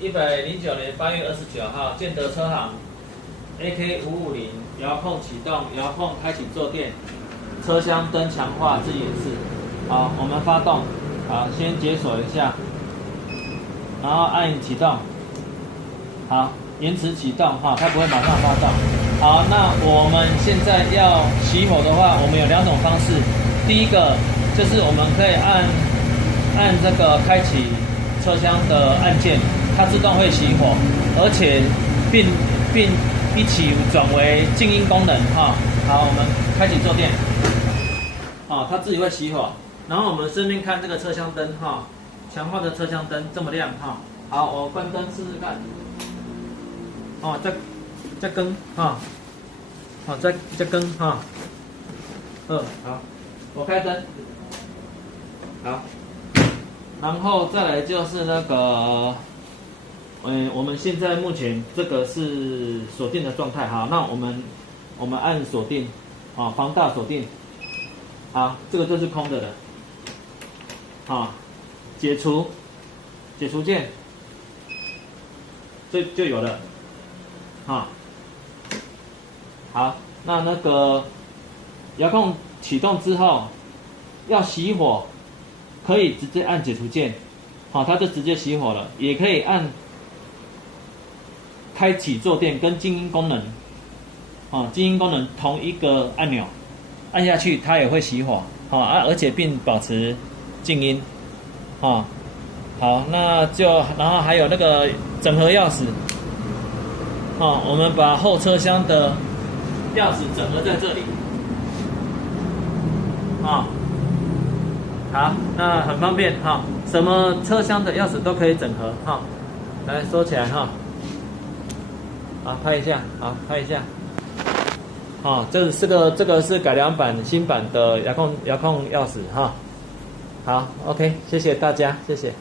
109年8月29号，建德车行 AK550遥控启动，遥控开启坐垫，车厢灯强化自演示。好，我们发动，好，先解锁一下，然后按启动，好，延迟启动哈，它不会马上发动。好，那我们现在要熄火的话，我们有2种方式。第一个就是我们可以按这个开启车厢的按键，它自动会熄火，而且并一起转为静音功能哈。好，我们开启坐垫，哦，它自己会熄火。然后我们顺便看这个车厢灯哈，强化的车厢灯这么亮哈。好，我关灯试试看。哦，再更哈，好，再更哈。好，我开灯。好，然后再来就是那个，我们现在目前这个是锁定的状态哈。那我们按锁定，啊，防大锁定。好，这个就是空的了。啊，解除键，就有了。啊，好，那个遥控启动之后，要熄火，可以直接按解除键，好，它就直接熄火了。也可以按开启坐垫跟静音功能，静音功能同一个按钮，按下去它也会熄火，而且并保持静音，好，那就然后还有那个整合钥匙。我们把后车厢的钥匙整合在这里。好，那很方便哈，什么车厢的钥匙都可以整合哈。来收起来哈。好，拍一下，好，拍一下。这个是改良版新版的遥控钥匙哈。好 ，OK， 谢谢大家，谢谢。